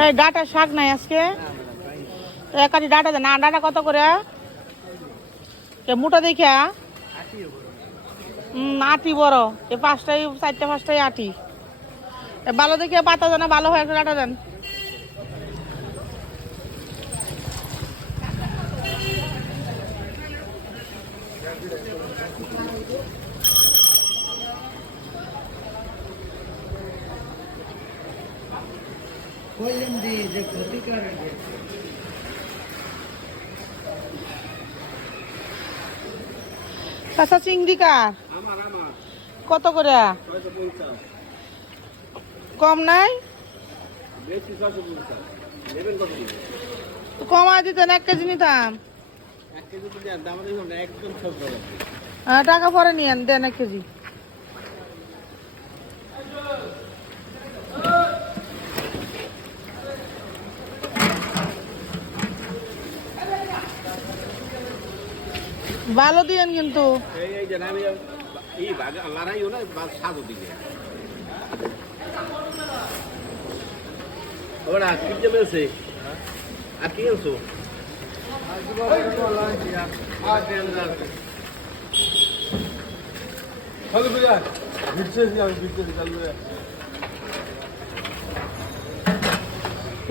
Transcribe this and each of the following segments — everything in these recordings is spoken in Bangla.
এই ডাটা শাক নাই আজকে। একাটি ডাটা না, ডাটা কত করে? মোটা দেখে আটি বড়। এ পাঁচটাই, চারটে, পাঁচটাই আটি। ভালো দেখে পাতা দেন ভালো হয় একটা ডাটা দেন। কইলেন দি যে ক্ষতিকর কাঁচা চিংড়ি কার? আমার আমার। কত করে? কম নাই? কমায় দিতেন, এক কেজি নিতাম। টাকা পরে নিয়েন দেন এক কেজি। ভালো দিয়েন কিন্তু। এই এই যে না বাঘ সাজো মেলছে আর কি আনছো চালু করে আয়। ভিড়ছে কি আমি ভিড়ছে চালু করে আয়।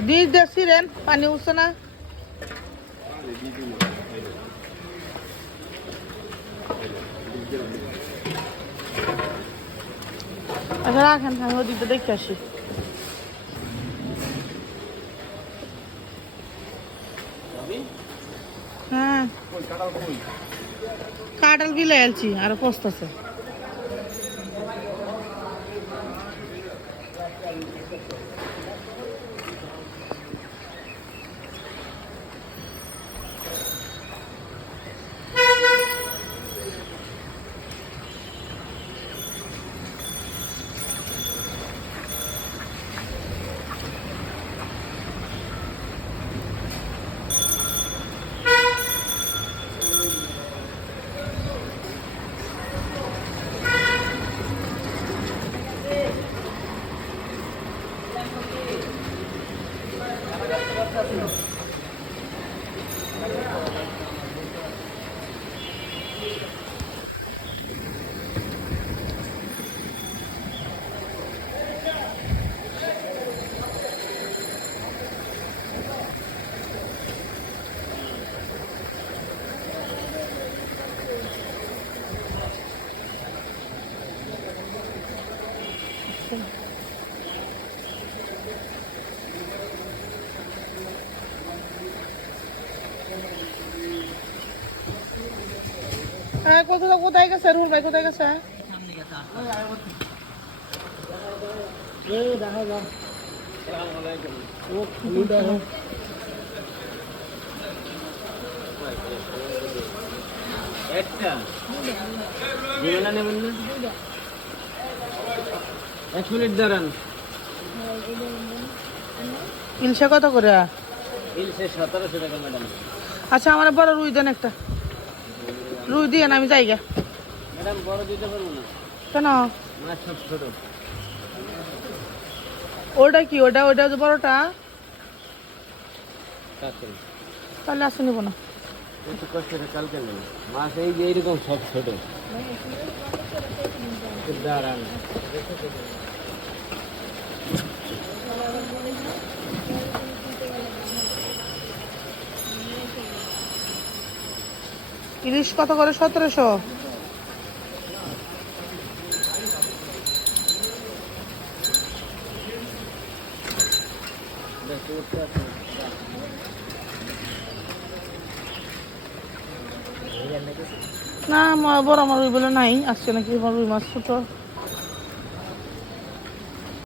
ডিশ দেখছি রেন পানি উঠছে না আচ্ছা রাখেন, আমি ওদিকটা দেখে আসি হ্যাঁ। কাটাল কি আলছি আর Obrigado. হ্যাঁ কোথায় কোথায় গেছে? রুল ভাই কোথায় গেছে? এক মিনিট দাঁড়ান ইলশা কত করে? সতেরোশো টাকা ম্যাডাম। আচ্ছা আমার বড় রুই দেন একটা। রুই দিয়ে আমি যাই গে ম্যাডাম বড় দিতে পারব না। কেন? মাছ সব ছোট। ওটা কি? ওটা ওটা বড়টা? তাহলে আসে নিব না। একটু কষ্ট কালকে নেবেন মাছ এই যে এইরকম সব ছোট। দাঁড়ান। ইলিশ কত করে? সতেরোশো। না বড় আমার রুই বলে নাই। আসছে নাকি? আমার রুই মাছ ছোট।